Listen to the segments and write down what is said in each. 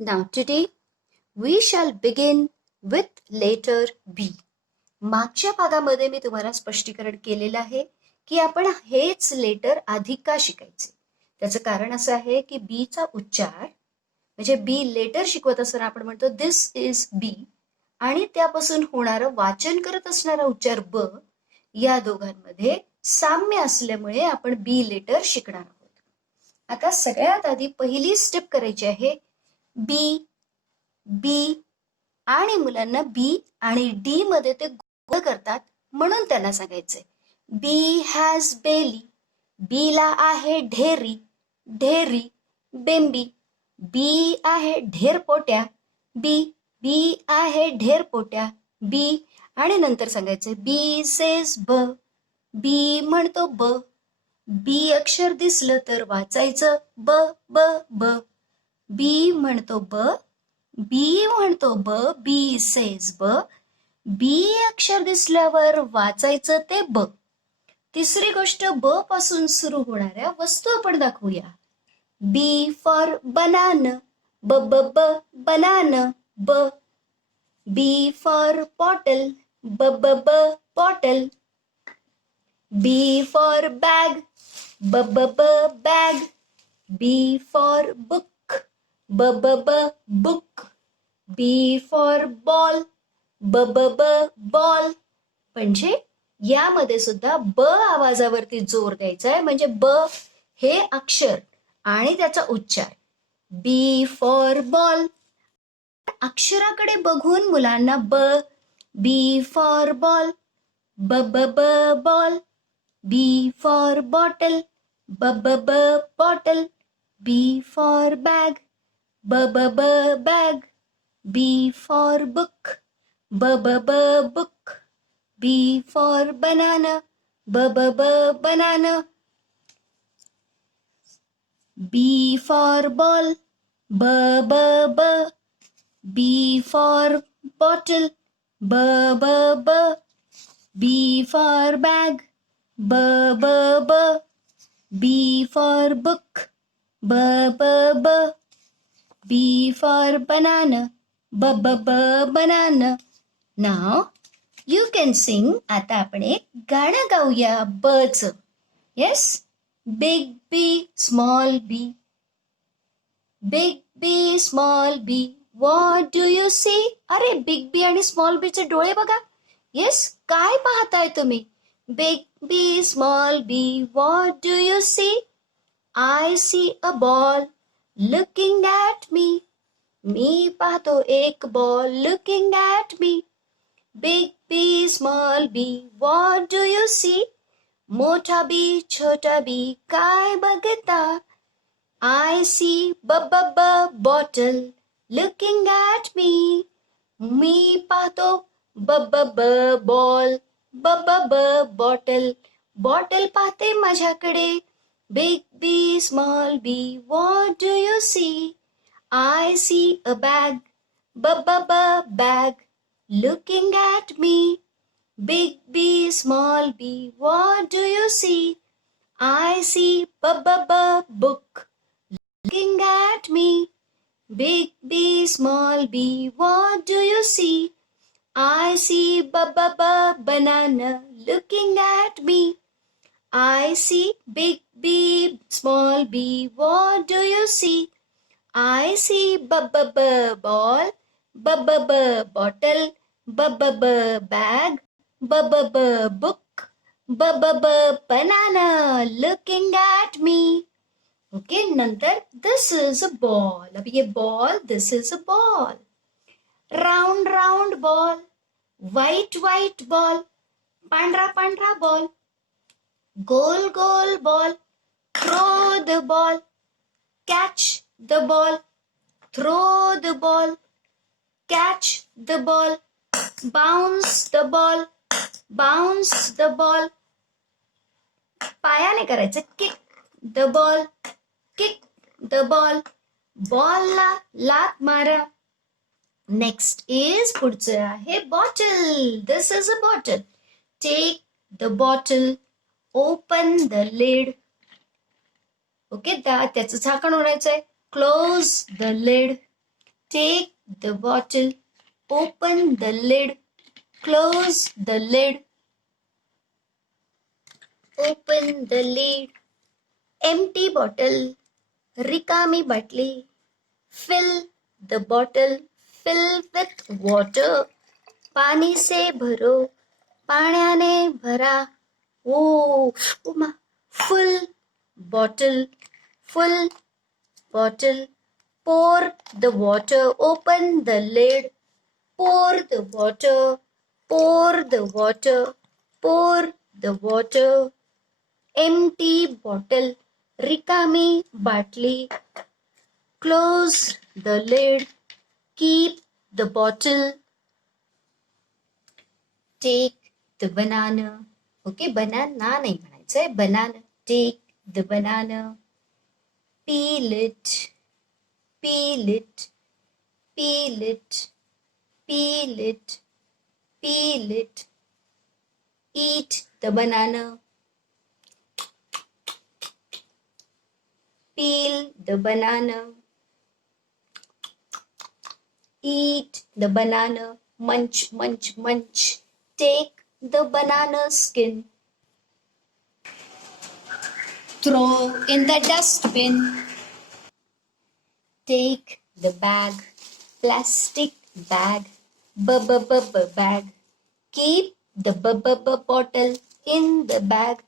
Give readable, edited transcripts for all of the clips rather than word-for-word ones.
Now today we shall begin with letter B. मागच्या भागामध्ये मी तुम्हाला स्पष्टीकरण केलेलं आहे की आपण हेच लेटर आधी का शिकायचे. त्याचं कारण असं आहे की बी चा उच्चार म्हणजे बी लेटर शिकवत असताना आपण म्हणतो दिस इज बी आणि त्यापासून होणारं वाचन करत असणारा उच्चार ब या दोघांमध्ये साम्य असल्यामुळे आपण बी लेटर शिकणार आहोत. आता सगळ्यात आधी पहिली स्टेप करायची आहे बी बी आणि मुलांना बी आणि डी मध्ये ते गोळ करतात म्हणून त्यांना सांगायचंय बी हॅज बेली. बी ला आहे ढेरी ढेरी बेंबी. बी आहे ढेरपोट्या बी बी आहे ढेरपोट्या बी आणि नंतर सांगायचंय बी सेज ब. बी म्हणतो ब. बी अक्षर दिसलं तर वाचायचं ब ब ब. बी म्हणतो ब. बी म्हणतो ब. बी सेज ब. बी अक्षर दिसल्यावर वाचायचं ते ब. तिसरी गोष्ट ब पासून सुरू होणाऱ्या वस्तू आपण दाखवूया. बी फॉर बनान ब ब ब बनान ब. बी फॉर बॉटल ब ब ब बॉटल. बी फॉर बॅग ब ब ब बॅग. बी फॉर बुक ब ब ब बुक. बी फॉर बॉल ब ब ब बॉल. म्हणजे यामध्ये सुद्धा ब आवाजावरती जोर द्यायचा आहे म्हणजे ब हे अक्षर आणि त्याचा उच्चार. बी फॉर बॉल. अक्षराकडे बघून मुलांना ब. बी फॉर बॉल ब ब ब बॉल. बी फॉर बॉटल ब ब ब बॉटल. बी फॉर बॅग ब ब ब बॅग. बी फॉर बुक ब ब ब बुक. बी फॉर बनाना ब ब ब बनाना. बी फॉर बॉल ब ब ब. बी फॉर बॉटल ब ब ब. बी फॉर बॅग ब ब ब. बी फॉर बुक ब ब ब. बी फॉर बनाना ब ब ब banana. Now you can sing. आता आपण एक गाणं गाऊया बच. Yes. Big B small B. Big B small B what do you see. अरे बिग बी आणि स्मॉल बी चे डोळे बघा. येस. काय पाहताय तुम्ही. Big B small B what do you see. I see a ball looking at me. मी पाहतो एक ball looking at me. Big B small B what do you see. मोठा बी छोटा बी काय बघता. आय सी ब ब ब बॉटल लुकिंग ॲट मी. मी पाहतो ब ब ब बॉल ब ब ब बॉटल. बॉटल पाहते माझ्याकडे. Big B small B what do you see. I see a bag b b b bag looking at me. Big B small b what do you see. I see b b b book looking at me. Big B small b what do you see. I see b b b banana looking at me. I see big B small b what do you see. I see b b b ball b b b bottle b b b bag b b b book b b b banana looking at me. Okay, नंतर this is a ball. अब ये ball, this is a ball. Round round ball, white white ball, पांढरा पांढरा ball, goal goal ball, throw the ball, catch the ball, throw the ball, catch the ball, bounce the ball, bounce the ball. पायाने करायचं kick the ball, kick the ball. Ball ला लात मारा. Next is पुढचं आहे bottle. This is a bottle. Take the bottle, open the lid. Okay, त्याचं झाकण ओढायचंय. Close the lid. Take the bottle, open the lid, close the lid, open the lid. Empty bottle, रिकामी बाटली. Fill the bottle, fill with water. पानी से भरो, पाण्याने भरा. Full bottle, full bottle. Pour the water, open the lid. Pour the water, pour the water, pour the water. Empty bottle, रिकामी बाटली. Close the lid, keep the bottle. Take the banana. Okay, banana नाही म्हणायचंय, banana. Take the banana. Peel it, peel it, peel it, peel it, peel it. Eat the banana. Peel the banana. Eat the banana. Munch, munch, munch. Take the banana skin. Throw in the dustbin. Take the bag. Plastic bag. Bag. Keep the bottle in the bag.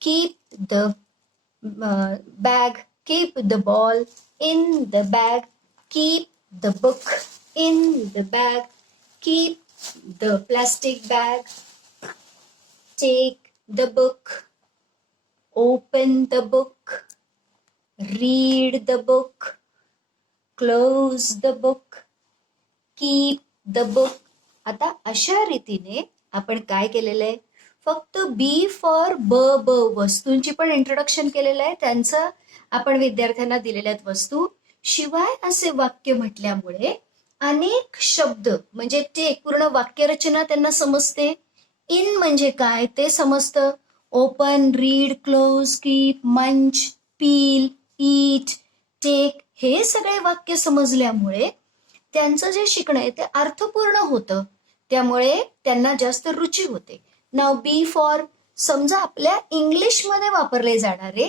Keep the bag. Keep the ball in the bag. Keep the book in the bag. Keep the plastic bag. Take the book. Open the book. Read the book. Close the book. Keep the book. आता अशा रीतीने आपण काय केलेलं आहे, फक्त बी for ब वस्तूंची पण इंट्रोडक्शन केलेलं आहे. त्यांचं आपण विद्यार्थ्यांना दिलेल्या आहेत वस्तू. शिवाय असे वाक्य म्हटल्यामुळे अनेक शब्द म्हणजे ते पूर्ण वाक्यरचना त्यांना समजते. इन म्हणजे काय ते समजतं. ओपन, रीड, क्लोज, कीप, मंच, पील, ईट, टेक हे सगळे वाक्य समजल्यामुळे त्यांचं जे शिकणं आहे ते अर्थपूर्ण होतं. त्यामुळे त्यांना जास्त रुची होते. नाव बी फॉर समजा आपल्या इंग्लिशमध्ये वापरले जाणारे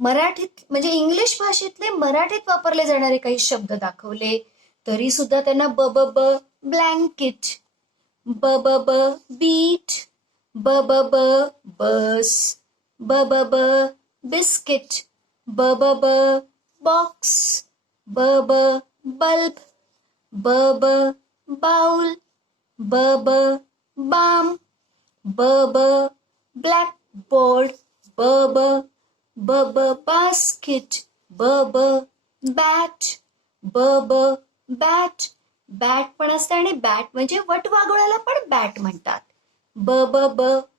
मराठीत म्हणजे इंग्लिश भाषेतले मराठीत वापरले जाणारे काही शब्द दाखवले तरी सुद्धा त्यांना ब ब्लँकेट, ब बीट, ब बस, ब बिस्किट, ब बॉक्स, ब बल्ब, ब बाउल, ब बाम, ब ब्लॅकबोर्ड, ब बास्केट, ब बॅट, ब बॅट. बॅट पण असते आणि बॅट म्हणजे वटवाघुळाला पण बॅट म्हणतात. ब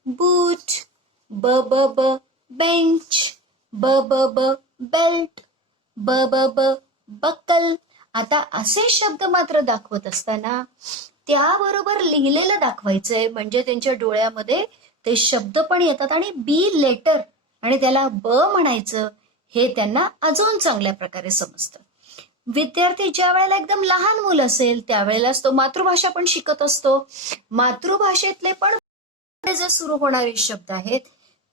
बूट, ब बेंच, ब बेल्ट, ब बकल. आता असे शब्द मात्र दाखवत असताना त्याबरोबर लिहिलेलं दाखवायचंय म्हणजे त्यांच्या डोळ्यामध्ये ते शब्द पण येतात आणि बी लेटर आणि त्याला ब म्हणायचं हे त्यांना अजून चांगल्या प्रकारे समजतं. विद्यार्थी ज्या वेळेला एकदम लहान मुलं असेल त्यावेळेलाच तो मातृभाषा पण शिकत असतो. मातृभाषेतले पण जे सुरू होणारे शब्द आहेत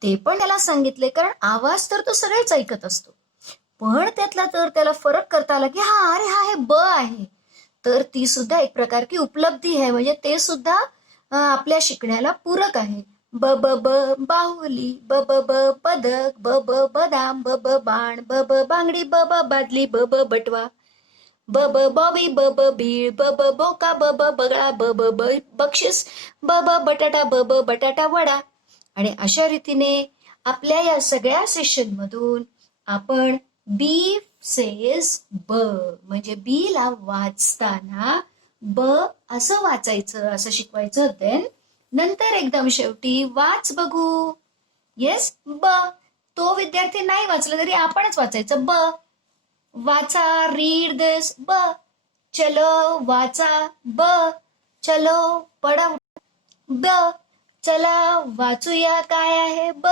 ते पण त्याला सांगितले, कारण आवाज तर तो सगळेच ऐकत असतो. पण त्यातला तर त्याला फरक करता आला की हा हे ब आहे, तर ती सुद्धा एक प्रकारची उपलब्धी आहे. म्हणजे ते सुद्धा आपल्या शिकण्याला पूरक आहे. ब बाहुली, ब बदक, ब बदाम, ब बाण, ब बांगडी, ब बादली, ब बटवा, ब बॉबी, ब भीड, ब बोका, ब बगळा, ब बक्षीस, ब बटाटा, ब बटाटा वडा. आणि अशा रीतीने आपल्या या सगळ्या सेशन मधून आपण बी सेज ब म्हणजे बी ला वाचताना ब असं वाचायचं असं शिकवायचं. देन नंतर एकदम शेवटी वाच बघू. येस ब. तो विद्यार्थी नाही वाचला तरी आपणच वाचायचं. ब वाचा, रीड दिस, ब चलो वाचा, ब चलो पढा, ब चला वाचूया काय आहे, ब.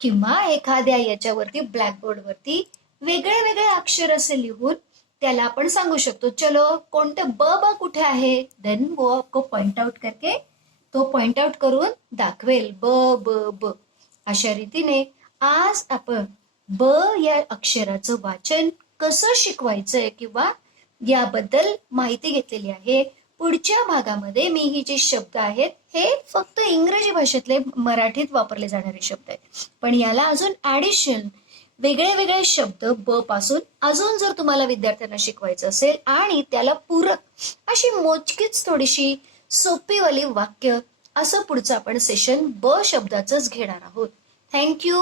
किंवा एखाद्या याच्यावरती ब्लॅकबोर्ड वरती वेगळे वेगळे अक्षर असे लिहून त्याला आपण सांगू शकतो, चलो कोणतं ब ब कुठे आहे, देन वो आपको पॉइंट आउट करके तो पॉइंट आउट करून दाखवेल ब ब ब. अशा रीतीने आज आपण ब या अक्षराचं वाचन कसं शिकवायचंय किंवा याबद्दल माहिती घेतलेली आहे. पुढच्या भागामध्ये मी ही जे शब्द आहेत हे फक्त इंग्रजी भाषेतले मराठीत वापरले जाणारे शब्द आहेत, पण याला अजून ऍडिशन वेगळे वेगळे शब्द ब पासून अजून जर तुम्हाला विद्यार्थ्यांना शिकवायचं असेल आणि त्याला पूरक अशी मोजकीच थोडीशी सोपीवाली वाक्य, असं पुढचं आपण सेशन ब शब्दाचंच घेणार आहोत. थँक्यू.